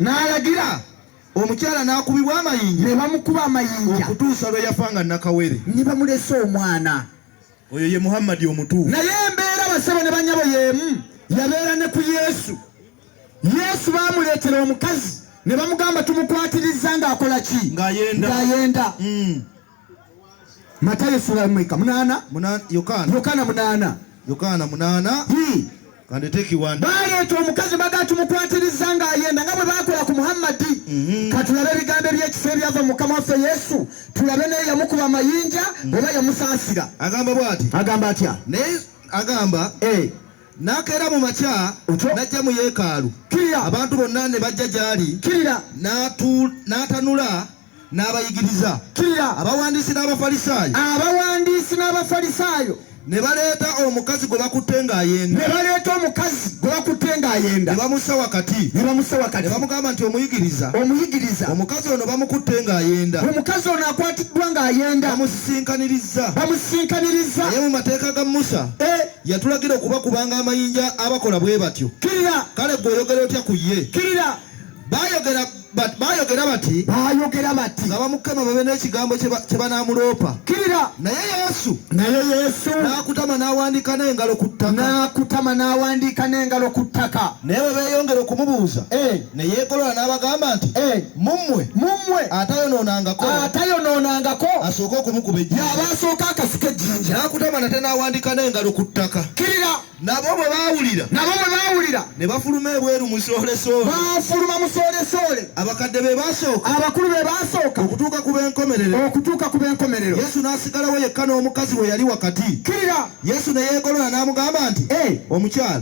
n'alagira omukyala n'akubibwa amayinja ne bamukuba amayinja okutuusa lwe yafanga nakawere ne bamulesa omwana. oyo ye Muhammadi omutuufu. naye embeera basebo ne banyabo y'emu yabeera ne ku Yesu. Yesu baamuleetera omukazi ne bamugamba tumukwatiriza ng'akola ki? Ng'ayenda. Matayo sura mweka 8 Yokaana 8 kandete kiwanda baleeta omukazi baga tumukwatiriza ng'ayenda nga bwe baakola ku Muhammadi. Katulabe ebigambo ebyekifo ebyava mu Mukama waffe Yesu, tulabe naye yamukuba amayinja oba yamusaasira. agamba bw'ati, agamba atya? naye agamba n'akeera mu makya n'ajja mu yeekaalu, abantu bonna ne bajja gy'ali, n'atanula n'abayigiriza. Abawandiisi n'Abafalisaayo ne baleeta omukazi gwe bakutte ng'ayenda. Ne bamussa wakati. Ne bamugamba nti omuyigiriza, omukazi ono bamukutte ng'ayenda. Omukazi ono akwatiddwa ng'ayenda. Bamusisinkaniriza. Naye mu mateeka ga Musa yatulagira okubakubanga amayinja abakola bwe batyo. Kale gwe oyogera otya ku ye? Baayogera bati nga bamukema babe n'ekigambo kye banaamuloopa. Naye Yesu n'akutama n'awandiika n'engalo ku ttaka. Naye bwe beeyongera okumubuuza ne yeegolola n'abagamba nti mummwe atayonoonangako asooke okumukuba ejjinja. Abasooka akasika ejjinja. N'akutama nate n'awandiika n'engalo ku ttaka. Nabo bwe baawulira ne bafuluma ebweru mu soolesole. Abakadde be basooka, abakulu be basooka okutuuka ku b'enkomerero. Yesu n'asigalawo yekka n'omukazi we yali wakati. Yesu ne yeegolola n'amugamba nti omukyala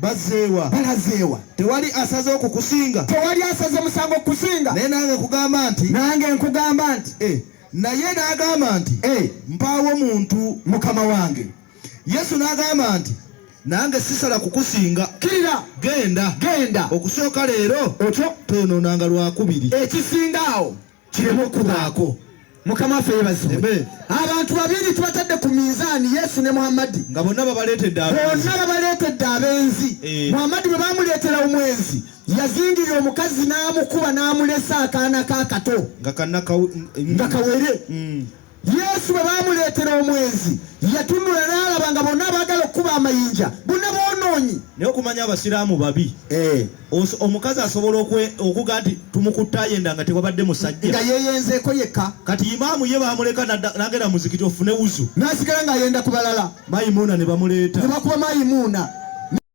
balazeewa. Tewali asaze okukusinga. Tewali asaze musango okukusinga. Naye nange nkugamba nti naye n'agamba nti mpaawo muntu mukama wange. Yesu n'agamba nti nange sisala kukusinga. Genda. Okusooka leero toyonoonanga lwakubiri. Ekisingawo kireme okubaako. Mukama waffe yeebazibwe. Abantu babiri tubatadde ku minzaani, Yesu ne Muhammadi, nga bonna babaleetedde abenzi. Muhammadi bwe baamuleetera omwenzi yazingirira omukazi n'amukuba n'amulesa akaana kakato nga kawere. Yesu bwe baamuleetera omwenzi yatunula n'alaba nga bonna baagala okukuba amayinja bonna boonoonyi. Naye okumanya abasiraamu babi, omukazi asobola okuga nti tumukutte ayenda nga tewabadde musajja, nga yeeyenzeeko yekka. Kati imaamu ye baamuleka n'agenda muzikiti ofune wuzu, n'asigala ng'ayenda ku balala. Mayimuuna ne bamuleeta, ne bakuba Mayimuuna.